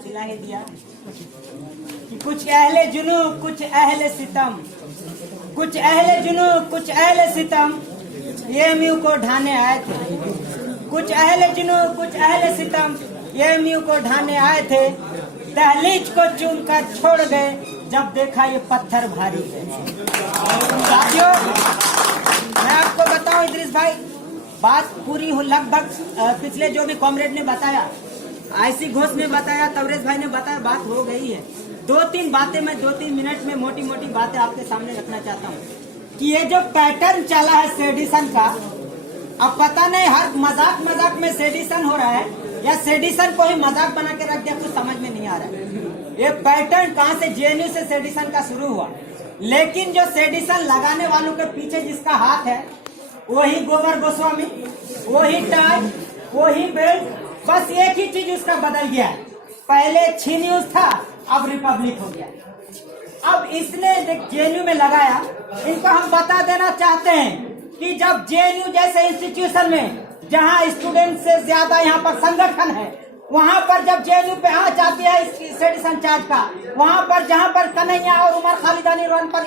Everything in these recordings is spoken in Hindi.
सिला ही दिया कि कुछ अहले जुनू कुछ अहले सितम, कुछ अहले जुनू कुछ अहले सितम एएमयू को ढाने आए थे। कुछ अहले जुनू कुछ अहले सितम एएमयू को ढाने आए थे। दहलीज को चूम कर छोड़ गए जब देखा ये पत्थर भारी है। साथियों, मैं आपको बताऊं इदरीस भाई, बात पूरी हो लगभग पिछले जो भी कॉमरेड ने बताया, आईसी घोष ने बताया, तवरेज भाई ने बताया, बात हो गई है। दो तीन बातें मैं 2-3 मिनट में मोटी मोटी बातें आपके सामने रखना चाहता हूँ कि ये जो पैटर्न चला है सेडिशन का, अब पता नहीं हर मजाक मजाक में सेडिशन हो रहा है या सेडिशन को ही मजाक बना के रख दिया, कुछ समझ में नहीं आ रहा है। ये पैटर्न कहाँ से, जेएनयू से सेडिशन का शुरू हुआ, लेकिन जो सेडिशन लगाने वालों के पीछे जिसका हाथ है वही गोबर गोस्वामी, वही टाई, वही बेल्ट, बस एक ही चीज उसका बदल गया है। पहले छी न्यूज था, अब रिपब्लिक हो गया। अब इसने जेएनयू में लगाया। इनको हम बता देना चाहते हैं कि जब जेएनयू जैसे इंस्टीट्यूशन में जहां स्टूडेंट से ज्यादा यहाँ पर संगठन है, वहां पर जब जेएनयू पे आंच आती है इस सेडिशन चार्ज का, वहां पर जहां पर कन्हैया और उमर खालिदानी रन पर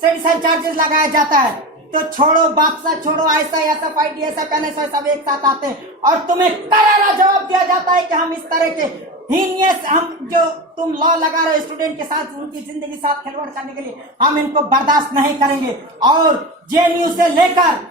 सेडिशन चार्जेस लगाया जाता है, तो छोड़ो बापसा छोड़ो ऐसा ऐसा फाइट ऐसा कहने से सब एक साथ आते हैं और तुम्हें करारा जवाब दिया जाता है कि हम इस तरह के हीनियस, हम जो तुम लॉ लगा रहे हो स्टूडेंट के साथ, उनकी जिंदगी साथ खिलवाड़ करने के लिए, हम इनको बर्दाश्त नहीं करेंगे। और जेएनयू से लेकर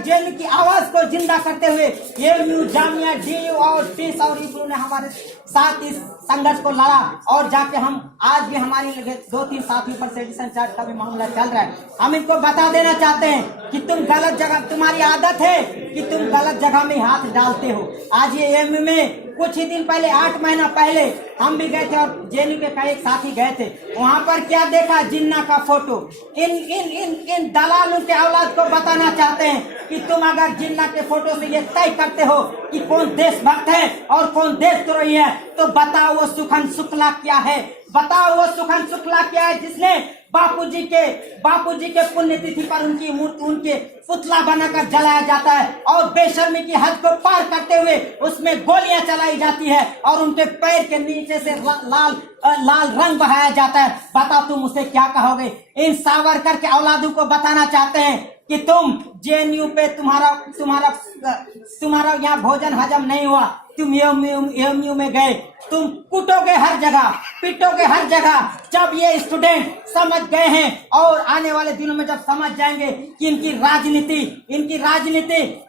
जेएनयू की आवाज को जिंदा करते हुए एएमयू, जामिया, डीयू और टीस और इब्रू ने हमारे साथ इस संघर्ष को लड़ा और जाके हम आज भी हमारे 2-3 साथियों पर सेडिशन चार्ज का भी मामला चल रहा है। हम इनको बता देना चाहते हैं कि तुम गलत जगह, तुम्हारी आदत है कि तुम गलत जगह में हाथ डालते हो। आज ये एएमयू में कुछ ही दिन पहले, 8 महीना पहले हम भी गए थे और जेएनयू के कई साथी गए थे। वहां पर क्या देखा, जिन्ना का फोटो। इन दलालों के औलाद को बताना चाहते हैं कि तुम अगर जिन्ना के फोटो से ये तय करते हो कि कौन देशभक्त है और कौन देशद्रोही है, तो बताओ वो सुखन शुक्ला क्या है, बताओ वो सुखन शुक्ला क्या है जिसने बापूजी के पुण्यतिथि पर उनकी मूर्ति, उनके पुतला बनाकर जलाया जाता है और बेशर्मी की हद को पार करते हुए उसमें गोलियां चलाई जाती है और उनके पैर के नीचे से लाल रंग बहाया जाता है। बताओ तुम उसे क्या कहोगे। इन सावरकर के औलादों को बताना चाहते हैं कि तुम जेएनयू पे तुम्हारा यहाँ भोजन हजम नहीं हुआ, तुम एएमयू में गए, तुम कूटोगे हर जगह, पीटोगे हर जगह। जब ये स्टूडेंट समझ गए हैं और आने वाले दिनों में जब समझ जाएंगे कि इनकी राजनीति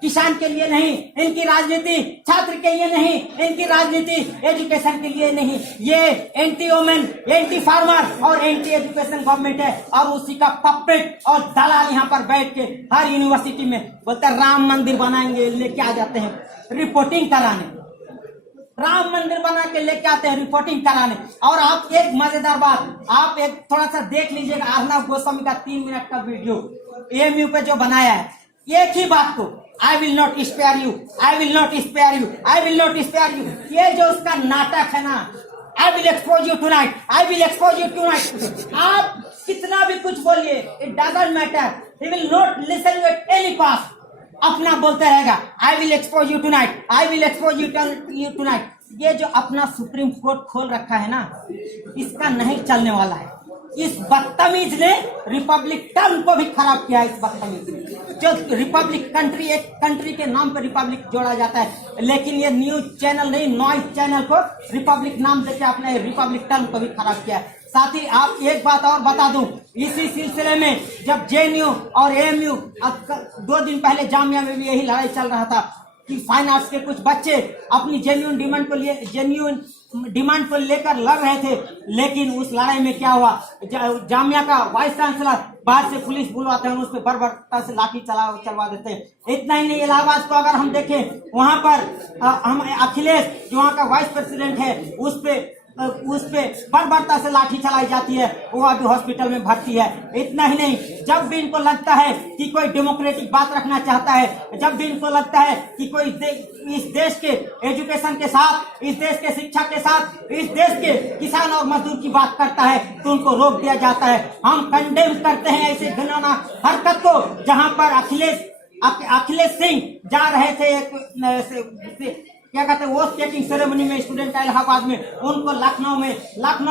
किसान के लिए नहीं, इनकी राजनीति छात्र के लिए नहीं, इनकी राजनीति एजुकेशन के लिए नहीं, ये एंटी वुमेन, एंटी फार्मर और एंटी एजुकेशन गवर्नमेंट है और उसी का पपेट और दलाल यहाँ पर बैठ के हर यूनिवर्सिटी में बोलते हैं राम मंदिर बनाएंगे, लेके आ जाते हैं रिपोर्टिंग कराने, राम मंदिर बना के लेके आते हैं रिपोर्टिंग कराने। और आप एक मजेदार बात, आप एक थोड़ा सा देख लीजिएगा अर्नब गोस्वामी का 3 मिनट का वीडियो एएमयू पे जो बनाया है, एक ही बात को, I will not spare you, I will not spare you, I will not spare you, ये जो उसका नाटक है ना, I will expose you tonight, I will expose you tonight. आप कितना भी कुछ बोलिए, it doesn't matter, he will not listen you at any cost, अपना बोलते रहेगा I will expose you tonight, I will expose you tonight. ये जो अपना सुप्रीम कोर्ट खोल रखा है ना, इसका नहीं चलने वाला है। इस बदतमीज ने रिपब्लिक टर्म को भी खराब किया। इस बदतमीज ने जो रिपब्लिक कंट्री, एक कंट्री के नाम पर रिपब्लिक जोड़ा जाता है, लेकिन ये न्यूज चैनल नहीं, नॉइज चैनल को रिपब्लिक नाम देकर अपने रिपब्लिक टर्म को भी खराब किया है। साथ ही आप एक बात और बता दूं, इसी सिलसिले में जब जेएनयू और एएमयू, 2 दिन पहले जामिया में भी यही लड़ाई चल रहा था कि फाइन आर्ट्स के कुछ बच्चे अपनी जेन्युइन डिमांड को लेकर लड़ रहे थे, लेकिन उस लड़ाई में क्या हुआ, जामिया का वाइस चांसलर बाहर से पुलिस बुलवाते हैं, उस पर बर्बरता से लाठी चलवा देते हैं। इतना ही नहीं, इलाहाबाद को अगर हम देखें, वहां पर हम अखिलेश जो वहाँ का वाइस प्रेसिडेंट है, उस पे बर्बरता से लाठी चलाई जाती है, वो अभी हॉस्पिटल में भर्ती है। इतना ही नहीं, जब भी इनको लगता है कि कोई डेमोक्रेटिक बात रखना चाहता है, जब भी इनको लगता है कि कोई इस देश के एजुकेशन के साथ, इस देश के शिक्षा के साथ, इस देश के किसान और मजदूर की बात करता है, तो उनको रोक दिया जाता है। हम कंडेम करते हैं ऐसे घिनौना हरकत को, जहां पर अखिलेश सिंह जा रहे थे क्या कहते हैं वो चेकिंग सेरेमनी में स्टूडेंट का इलाहाबाद में, उनको लखनऊ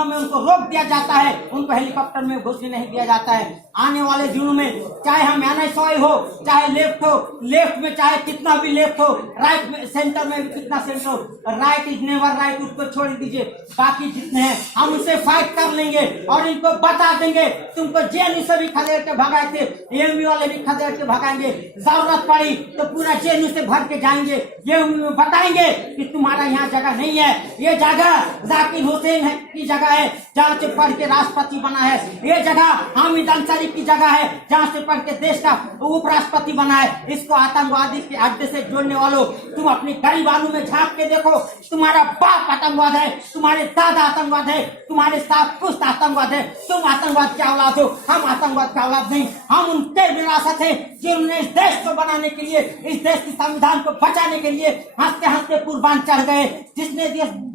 में उनको रोक दिया जाता है, उनको हेलीकॉप्टर में घुसने नहीं दिया जाता है। आने वाले दिनों में चाहे हम NSY हो, चाहे लेफ्ट में चाहे कितना भी लेफ्ट हो, राइट में सेंटर में भी कितना सेंटर हो, राइट इज नेवर राइट, उसको छोड़ दीजिए। बाकी जितने हैं हम उसे फाइट कर लेंगे और इनको बता देंगे। तुमको JNU से भी खदेड़ के भगाए थे, AMU वाले भी खदेड़ के भगाएंगे। जरूरत पड़ी तो पूरा JNU से भर के जाएंगे, AMU में बताएंगे कि तुम्हारा यहाँ जगह नहीं है। ये जगह जाकिर हुसैन की जगह है जहाँ से पढ़ के राष्ट्रपति बना है। ये जगह हामिद अंसारी की जगह है जहाँ से पढ़ के देश का उपराष्ट्रपति बना है। इसको आतंकवादी के अड्डे से जोड़ने वालों, तुम अपनी गरीबानू में झांक के देखो। तुम्हारा बाप आतंकवाद है, तुम्हारे दादा आतंकवाद है, तुम्हारे साथ पुश्त आतंकवाद है। तुम आतंकवाद के औलाद हो, हम आतंकवाद के औलाद नहीं। हम उनके विरासत है जिन्होंने इस देश को बनाने के लिए, इस देश के संविधान को बचाने के लिए हंसते हंसते कुर्बान चढ़ गए। जिसने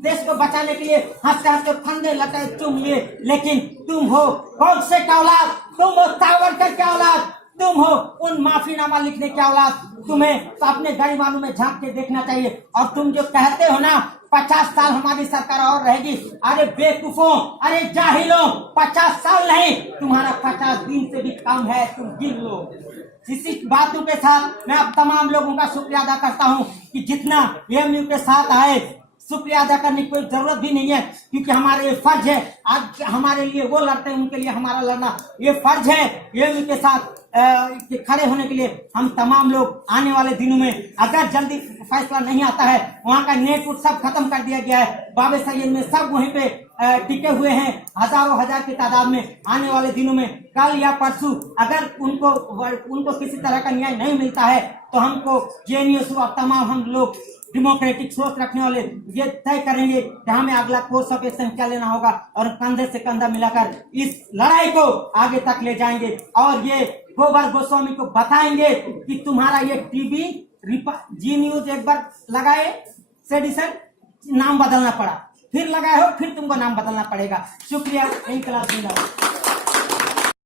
देश को बचाने के लिए हंसते हंसते फंदे लटे चुम लिए। लेकिन तुम हो कौन से का औलाद? तुम हो सावरकर के औलाद, तुम हो उन माफीनामा लिखने के औलाद। तुम्हें तो अपने गरीबानू में झांक के देखना चाहिए। और तुम जो कहते हो ना 50 साल हमारी सरकार और रहेगी, अरे बेवकूफों, अरे जाहिलों, 50 साल नहीं, तुम्हारा 50 दिन से भी कम है, तुम गिन लो। इसी बातों के साथ मैं अब तमाम लोगों का शुक्रिया अदा करता हूँ कि जितना AMU के साथ आए। शुक्रिया अदा करने की कोई जरूरत भी नहीं है, क्योंकि हमारा ये फर्ज है। आज हमारे लिए वो लड़ते हैं, उनके लिए हमारा लड़ना ये फर्ज है। AMU के साथ खड़े होने के लिए हम तमाम लोग आने वाले दिनों में, अगर जल्दी फैसला नहीं आता है, वहाँ का नेट सब खत्म कर दिया गया है। बाबे सैयद में सब वहीं पे टिके हुए हैं, हजारों हजार की तादाद में। आने वाले दिनों में कल या परसों अगर उनको किसी तरह का न्याय नहीं मिलता है तो हमको JNU और तमाम हम लोग डेमोक्रेटिक सोच रखने वाले ये तय करेंगे कि हमें अगला कोर्स ऑफ एक्शन क्या लेना होगा और कंधे से कंधा मिलाकर इस लड़ाई को आगे तक ले जाएंगे। और ये गोबर गोस्वामी को बताएंगे कि तुम्हारा ये टीवी जी न्यूज एक बार लगाए सेडिशन, नाम बदलना पड़ा, फिर लगाए हो, फिर तुमको नाम बदलना पड़ेगा। शुक्रिया। इंकलाब जिंदाबाद।